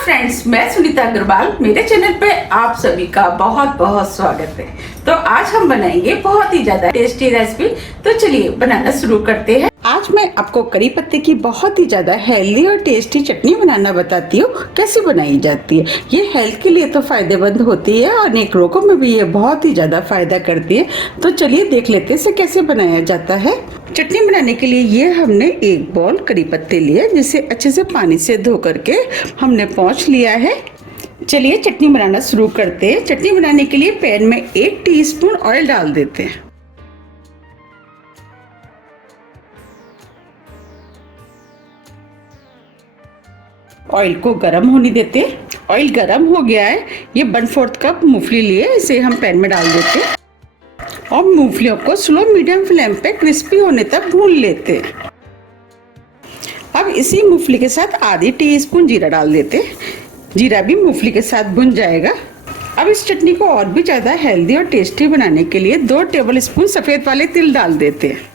Friends, मैं सुनीता अग्रवाल। मेरे channel पे आप सभी का बहुत बहुत स्वागत है। तो आज हम बनाएंगे बहुत ही ज्यादा टेस्टी रेसिपी। तो चलिए बनाना शुरू करते हैं। आज मैं आपको करी पत्ते की बहुत ही ज्यादा हेल्दी और टेस्टी चटनी बनाना बताती हूँ, कैसे बनाई जाती है। ये हेल्थ के लिए तो फायदेमंद होती है और अनेक रोगों में भी ये बहुत ही ज्यादा फायदा करती है। तो चलिए देख लेते हैं इसे कैसे बनाया जाता है। चटनी बनाने के लिए ये हमने एक बाउल करी पत्ते लिए, जिसे अच्छे से पानी से धो करके हमने पोंछ लिया है। चलिए चटनी बनाना शुरू करते हैं। चटनी बनाने के लिए पैन में 1 टीस्पून ऑयल डाल देते हैं। ऑयल को गर्म होने देते हैं। ऑयल गर्म हो गया है। ये 1/4 कप मूंगफली लिए, इसे हम पैन में डाल देते हैं और मूंगफलियों को स्लो मीडियम फ्लेम पे क्रिस्पी होने तक भून लेते हैं। अब इसी मूंगफली के साथ आधी टीस्पून जीरा डाल देते हैं। जीरा भी मूंगफली के साथ भुन जाएगा। अब इस चटनी को और भी ज्यादा हेल्दी और टेस्टी बनाने के लिए 2 टेबलस्पून सफेद वाले तिल डाल देते हैं।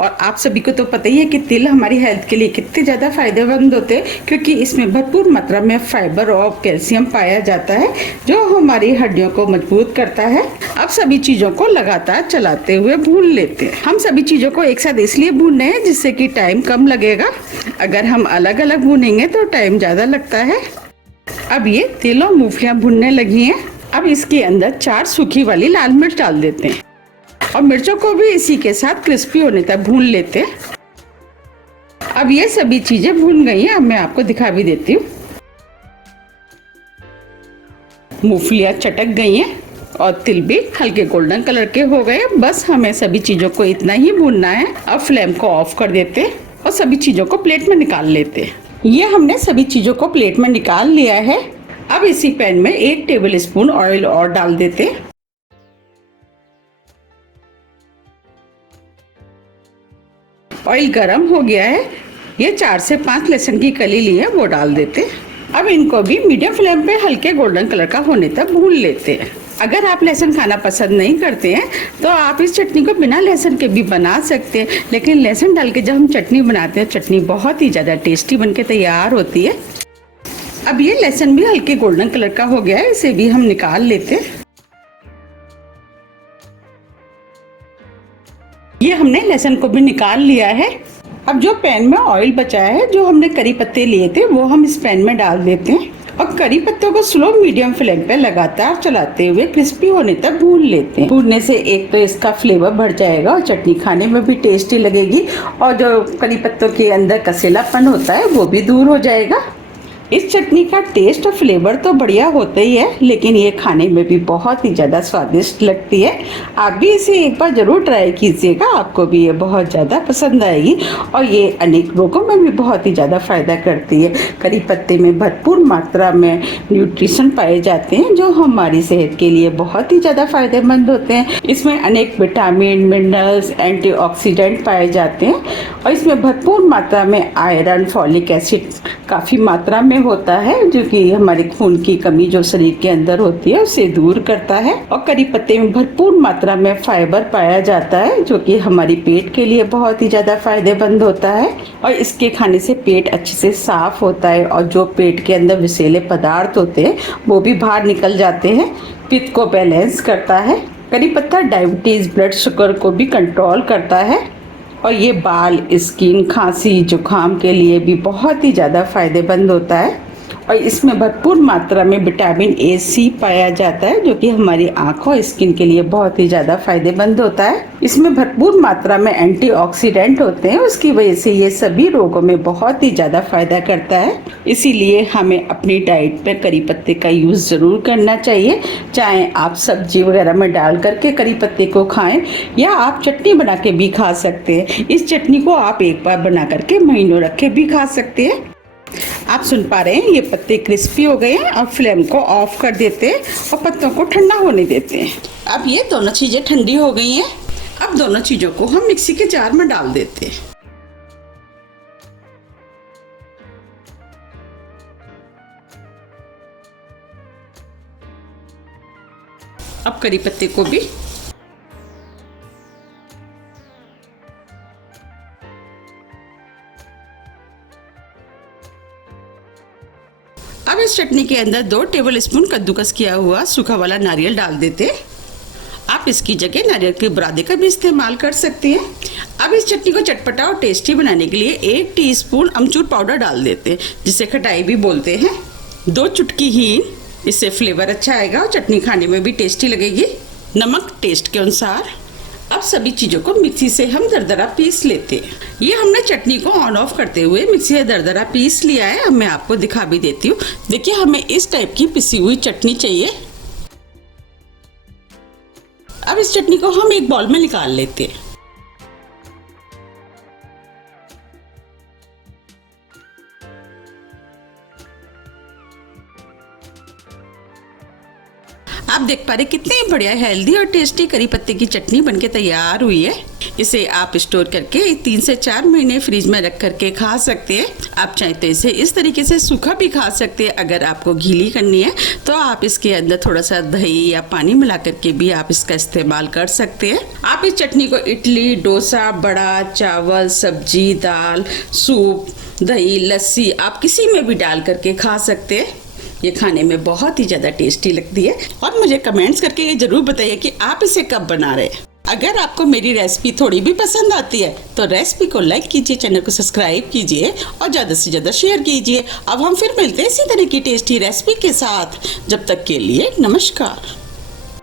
और आप सभी को तो पता ही है कि तिल हमारी हेल्थ के लिए कितने ज़्यादा फायदेमंद होते हैं, क्योंकि इसमें भरपूर मात्रा में फाइबर और कैल्शियम पाया जाता है, जो हमारी हड्डियों को मजबूत करता है। अब सभी चीज़ों को लगातार चलाते हुए भून लेते हैं। हम सभी चीज़ों को एक साथ इसलिए भून रहे हैं जिससे कि टाइम कम लगेगा। अगर हम अलग अलग भूनेंगे तो टाइम ज़्यादा लगता है। अब ये तिल और मूंगफलियाँ भुनने लगी हैं। अब इसके अंदर 4 सूखी वाली लाल मिर्च डाल देते हैं और मिर्चों को भी इसी के साथ क्रिस्पी होने तक भून लेते हैं। अब ये सभी चीजें भून गई हैं। अब मैं आपको दिखा भी देती हूँ। मूंगफलियाँ चटक गई हैं और तिल भी हल्के गोल्डन कलर के हो गए। बस हमें सभी चीजों को इतना ही भूनना है। अब फ्लेम को ऑफ कर देते हैं और सभी चीजों को प्लेट में निकाल लेते हैं। ये हमने सभी चीजों को प्लेट में निकाल लिया है। अब इसी पैन में 1 टेबलस्पून ऑयल और डाल देते हैं। ऑयल गरम हो गया है। ये 4 से 5 लहसुन की कली ली है, वो डाल देते हैं। अब इनको भी मीडियम फ्लेम पे हल्के गोल्डन कलर का होने तक भून लेते हैं। अगर आप लहसुन खाना पसंद नहीं करते हैं तो आप इस चटनी को बिना लहसुन के भी बना सकते हैं, लेकिन लहसुन डाल के जब हम चटनी बनाते हैं, चटनी बहुत ही ज़्यादा टेस्टी बनके तैयार होती है। अब ये लहसुन भी हल्के गोल्डन कलर का हो गया है, इसे भी हम निकाल लेते हैं। ये हमने लहसुन को भी निकाल लिया है। अब जो पैन में ऑयल बचा है, जो हमने करी पत्ते लिए थे, वो हम इस पैन में डाल देते हैं और करी पत्तों को स्लो मीडियम फ्लेम पे लगातार चलाते हुए क्रिस्पी होने तक भून लेते हैं। भूनने से एक तो इसका फ्लेवर बढ़ जाएगा और चटनी खाने में भी टेस्टी लगेगी और जो करी पत्तों के अंदर कसेलापन होता है वो भी दूर हो जाएगा। इस चटनी का टेस्ट और फ्लेवर तो बढ़िया होता ही है, लेकिन ये खाने में भी बहुत ही ज़्यादा स्वादिष्ट लगती है। आप भी इसे एक बार ज़रूर ट्राई कीजिएगा, आपको भी ये बहुत ज़्यादा पसंद आएगी और ये अनेक रोगों में भी बहुत ही ज़्यादा फायदा करती है। करी पत्ते में भरपूर मात्रा में न्यूट्रिशन पाए जाते हैं, जो हमारी सेहत के लिए बहुत ही ज़्यादा फायदेमंद होते हैं। इसमें अनेक विटामिन, मिनरल्स, एंटीऑक्सीडेंट पाए जाते हैं और इसमें भरपूर मात्रा में आयरन, फॉलिक एसिड काफ़ी मात्रा में होता है, जो कि हमारे खून की कमी जो शरीर के अंदर होती है उसे दूर करता है। और करी पत्ते में भरपूर मात्रा में फाइबर पाया जाता है, जो कि हमारी पेट के लिए बहुत ही ज्यादा फायदेमंद होता है और इसके खाने से पेट अच्छे से साफ होता है और जो पेट के अंदर विषैले पदार्थ होते हैं वो भी बाहर निकल जाते हैं। पित्त को बैलेंस करता है। करी पत्ता डायबिटीज, ब्लड शुगर को भी कंट्रोल करता है और ये बाल, स्किन, खांसी, जुकाम के लिए भी बहुत ही ज़्यादा फायदेमंद होता है और इसमें भरपूर मात्रा में विटामिन ए, सी पाया जाता है, जो कि हमारी आंखों और स्किन के लिए बहुत ही ज़्यादा फायदेमंद होता है। इसमें भरपूर मात्रा में एंटीऑक्सीडेंट होते हैं, उसकी वजह से ये सभी रोगों में बहुत ही ज़्यादा फायदा करता है। इसीलिए हमें अपनी डाइट पे करी पत्ते का यूज़ ज़रूर करना चाहिए। चाहे आप सब्जी वगैरह में डाल करके करी पत्ते को खाएं या आप चटनी बना के भी खा सकते हैं। इस चटनी को आप एक बार बना करके महीनों रख के भी खा सकते हैं। आप सुन पा रहे हैं, ये पत्ते क्रिस्पी हो गए हैं। अब फ्लेम को ऑफ कर देते हैं और पत्तों को ठंडा होने देते हैं। अब ये दोनों चीज़ें ठंडी हो गई हैं। अब दोनों चीज़ों को हम मिक्सी के जार में डाल देते हैं। अब करी पत्ते को भी अब इस चटनी के अंदर 2 टेबल स्पून कद्दूकस किया हुआ सूखा वाला नारियल डाल देते। आप इसकी जगह नारियल के बुरादे का भी इस्तेमाल कर सकते हैं। अब इस चटनी को चटपटा और टेस्टी बनाने के लिए 1 टीस्पून अमचूर पाउडर डाल देते हैं, जिसे खटाई भी बोलते हैं। 2 चुटकी हींग, इससे फ्लेवर अच्छा आएगा और चटनी खाने में भी टेस्टी लगेगी। नमक टेस्ट के अनुसार। अब सभी चीज़ों को मिक्सी से हम दरदरा पीस लेते हैं। ये हमने चटनी को ऑन ऑफ करते हुए मिक्सी से दरदरा पीस लिया है। अब मैं आपको दिखा भी देती हूँ। देखिए, हमें इस टाइप की पिसी हुई चटनी चाहिए। अब इस चटनी को हम एक बाउल में निकाल लेते हैं। आप देख पा रहे कितनी बढ़िया हेल्दी और टेस्टी करी पत्ते की चटनी बनके तैयार हुई है। इसे आप स्टोर करके 3 से 4 महीने फ्रिज में रख करके खा सकते हैं। आप चाहे तो इसे इस तरीके से सूखा भी खा सकते हैं। अगर आपको गीली करनी है तो आप इसके अंदर थोड़ा सा दही या पानी मिला करके भी आप इसका इस्तेमाल कर सकते हैं। आप इस चटनी को इडली, डोसा, बड़ा, चावल, सब्जी, दाल, सूप, दही, लस्सी आप किसी में भी डाल करके खा सकते हैं। ये खाने में बहुत ही ज़्यादा टेस्टी लगती है। और मुझे कमेंट्स करके ये ज़रूर बताइए कि आप इसे कब बना रहे हैं। अगर आपको मेरी रेसिपी थोड़ी भी पसंद आती है तो रेसिपी को लाइक कीजिए, चैनल को सब्सक्राइब कीजिए और ज़्यादा से ज़्यादा शेयर कीजिए। अब हम फिर मिलते हैं इसी तरह की टेस्टी रेसिपी के साथ। जब तक के लिए नमस्कार।